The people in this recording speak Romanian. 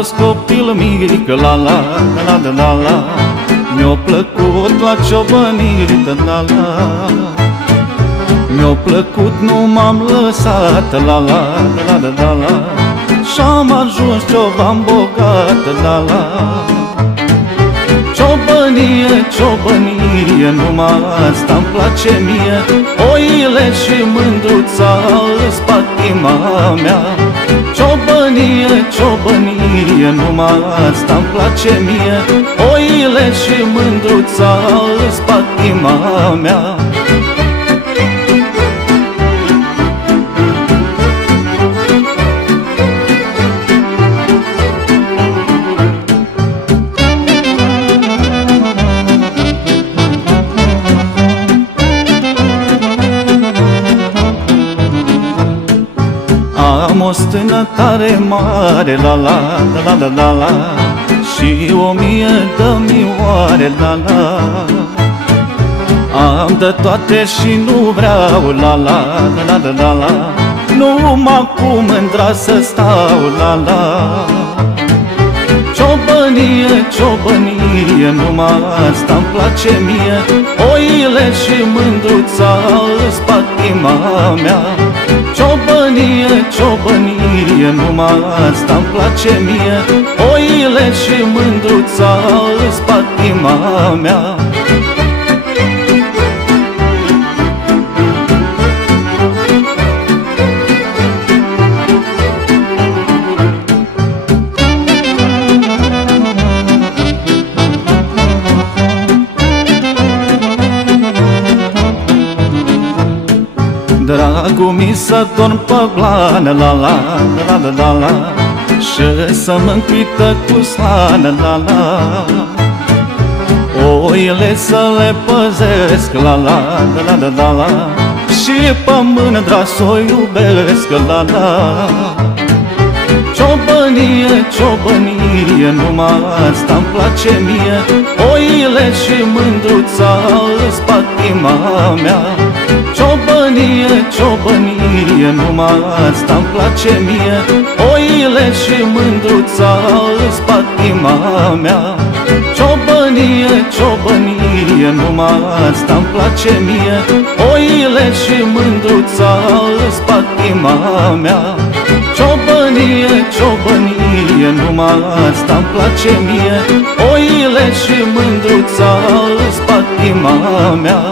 fost copil mic, la la la la la la, mi-a plăcut la ciobănită, la la. Mi-a plăcut, nu m-am lăsat, la la la la la la, și-am ajuns cioban bogat, la la. Ciobănie, ciobănie, numai asta-mi place mie, oile și mândruța îs patima mea. Ciobănie, ciobănie, numai asta-mi place mie, oile și mândruța îs patima mea. Am o stână tare mare, la la la la la la, și 1000 de mioare, la la. Am de toate și nu vreau, la la la la la la, numai cu mândra să stau, la la. Ciobănie, ciobănie, numai asta-mi place mie, oile și mândruța îs patima mea. Ciobănie, ciobănie, numai asta-mi place mie, oile și mândruța îs patima mea. Dragul mi să dorm pe blană, la la la la la la, și să mă încuită cu slană, la la. Oile să le păzesc, la la la la la la, și pe mândra s-o iubesc, la la. Ciobănie, ciobănie, numai asta-mi place mie, oile și mândruța îs patima mea. Ciobănie, ciobănie, numai asta-mi place mie, oile și mândruța îs patima mea. Ciobănie, ciobănie, numai asta-mi place mie, oile și mândruța îs patima mea. Ciobănie, ciobănie, numai asta-mi place mie, oile și mândruța îs patima mea.